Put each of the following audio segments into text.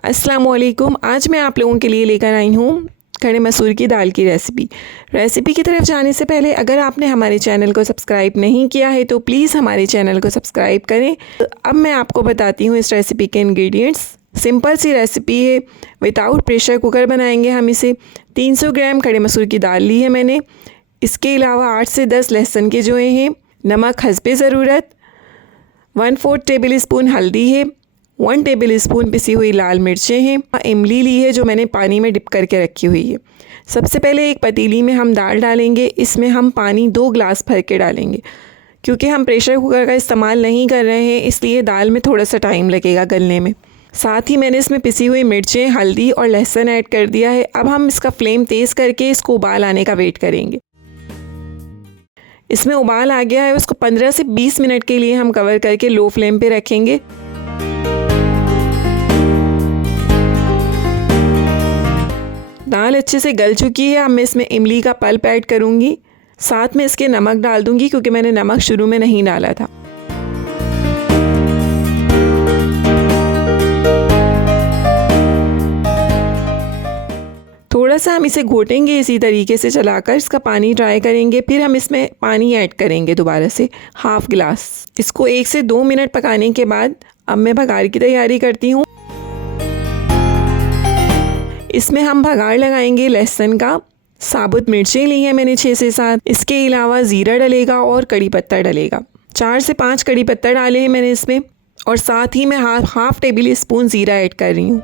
अस्सलामुअलैकुम। आज मैं आप लोगों के लिए लेकर आई हूँ खड़े मसूर की दाल की रेसिपी की तरफ जाने से पहले अगर आपने हमारे चैनल को सब्सक्राइब नहीं किया है तो प्लीज़ हमारे चैनल को सब्सक्राइब करें। अब मैं आपको बताती हूँ इस रेसिपी के इंग्रेडिएंट्स। सिंपल सी रेसिपी है, विदाउट प्रेशर कुकर बनाएंगे हम इसे। 300 ग्राम खड़े मसूर की दाल ली है मैंने। इसके अलावा 8 से 10 लहसुन के जोए हैं, नमक हस्बे ज़रूरत, 1/4 टेबल स्पून हल्दी है, 1 टेबल स्पून पिसी हुई लाल मिर्चें हैं, इमली ली है जो मैंने पानी में डिप करके रखी हुई है। सबसे पहले एक पतीली में हम दाल डालेंगे। इसमें हम पानी 2 गिलास भर के डालेंगे। क्योंकि हम प्रेशर कुकर का इस्तेमाल नहीं कर रहे हैं इसलिए दाल में थोड़ा सा टाइम लगेगा गलने में। साथ ही मैंने इसमें पिसी हुई मिर्चें, हल्दी और लहसुन ऐड कर दिया है। अब हम इसका फ्लेम तेज़ करके इसको उबाल आने का वेट करेंगे। इसमें उबाल आ गया है, उसको 15 से 20 मिनट के लिए हम कवर करके लो फ्लेम पे रखेंगे। दाल अच्छे से गल चुकी है। अब मैं इसमें इमली का पल्प ऐड करूँगी, साथ में इसके नमक डाल दूँगी क्योंकि मैंने नमक शुरू में नहीं डाला था। थोड़ा सा हम इसे घोटेंगे, इसी तरीके से चलाकर इसका पानी ड्राई करेंगे। फिर हम इसमें पानी ऐड करेंगे दोबारा से हाफ़ गिलास। इसको 1 से 2 मिनट पकाने के बाद अब मैं भगार की तैयारी करती हूँ। इसमें हम भगार लगाएंगे लहसुन का। साबुत मिर्चें ली हैं मैंने 6 से 7। इसके अलावा ज़ीरा डलेगा और कड़ी पत्ता डलेगा। 4 से 5 कड़ी पत्ता डाले हैं मैंने इसमें, और साथ ही मैं हाफ़ टेबल स्पून ज़ीरा ऐड कर रही हूँ।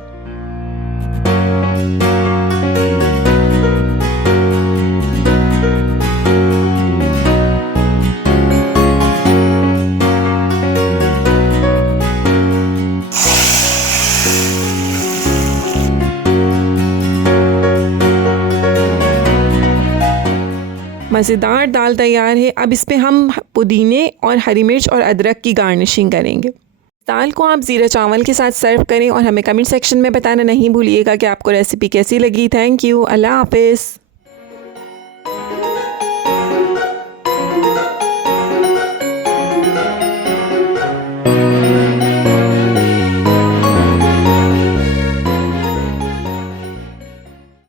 मज़ेदार दाल तैयार है। अब इस पे हम पुदीने और हरी मिर्च और अदरक की गार्निशिंग करेंगे। दाल को आप ज़ीरा चावल के साथ सर्व करें और हमें कमेंट सेक्शन में बताना नहीं भूलिएगा कि आपको रेसिपी कैसी लगी। Thank you. अल्लाह हाफ़िज़।